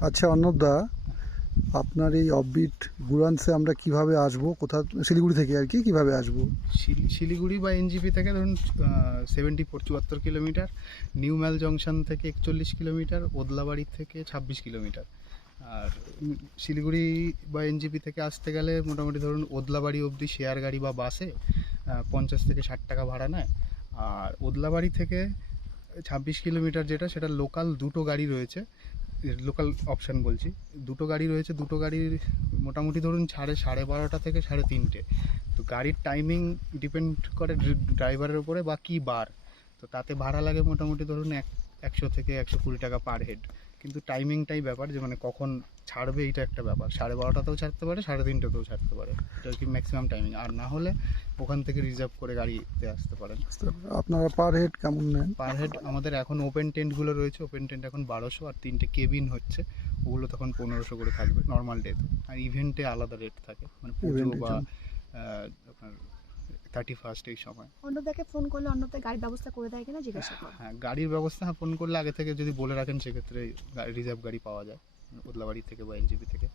আচ্ছা অর্ণবদা আপনার এই অফবিট গুরান্সে আমরা কীভাবে আসব? কোথা, শিলিগুড়ি থেকে আর কি, কীভাবে আসব? শিল- শিলিগুড়ি বা এনজিপি থেকে ধরুন সেভেন্টি চুয়াত্তর কিলোমিটার, নিউ ম্যাল জংশন থেকে একচল্লিশ কিলোমিটার, ওদলাবাড়ি থেকে ছাব্বিশ কিলোমিটার। আর শিলিগুড়ি বা এনজিপি থেকে আসতে গেলে মোটামুটি ধরুন, ওদলাবাড়ি অবধি শেয়ার গাড়ি বা বাসে পঞ্চাশ থেকে ষাট টাকা ভাড়া নেয়। আর ওদলাবাড়ি থেকে ছাব্বিশ কিলোমিটার যেটা, সেটা লোকাল দুটো গাড়ি রয়েছে। লোকাল অপশান বলছি। দুটো গাড়ি রয়েছে, দুটো গাড়ির মোটামুটি ধরুন সাড়ে সাড়ে বারোটা থেকে সাড়ে তিনটে। তো গাড়ির টাইমিং ডিপেন্ড করে ড্রাইভারের উপরে বা কী বার। তো তাতে ভাড়া লাগে মোটামুটি ধরুন এক, একশো থেকে একশো কুড়ি টাকা পার হেড কিন্তু টাইমিংটাই ব্যাপার যে মানে কখন ছাড়বে এইটা একটা ব্যাপার। সাড়ে বারোটাতেও ছাড়তে পারে সাড়ে তিনটেতেও ছাড়তে পারে। এটা কি ম্যাক্সিমাম টাইমিং আর না হলে ওখান থেকে রিজার্ভ করে গাড়িতে আসতে পারেন। আপনারা পার হেড কেমন নেন? পার হেড আমাদের এখন ওপেন টেন্টগুলো রয়েছে ওপেন টেন্ট এখন বারোশো আর তিনটে কেবিন হচ্ছে। ওগুলো তখন পনেরোশো করে থাকবে নর্মাল ডেতে আর ইভেন্টে আলাদা রেট থাকে। মানে পুজো বা আপনার থার্টি ফার্স্ট এই সময়। অন্যদাকে ফোন করলে অন্যতে গাড়ির ব্যবস্থা করে দেয় কিনা জিজ্ঞাসা করো। হ্যাঁ গাড়ির ব্যবস্থা ফোন করলে আগে থেকে যদি বলে রাখেন সেক্ষেত্রে রিজার্ভ গাড়ি পাওয়া যায় ওদলাবাড়ি থেকে বা এনজিপি থেকে।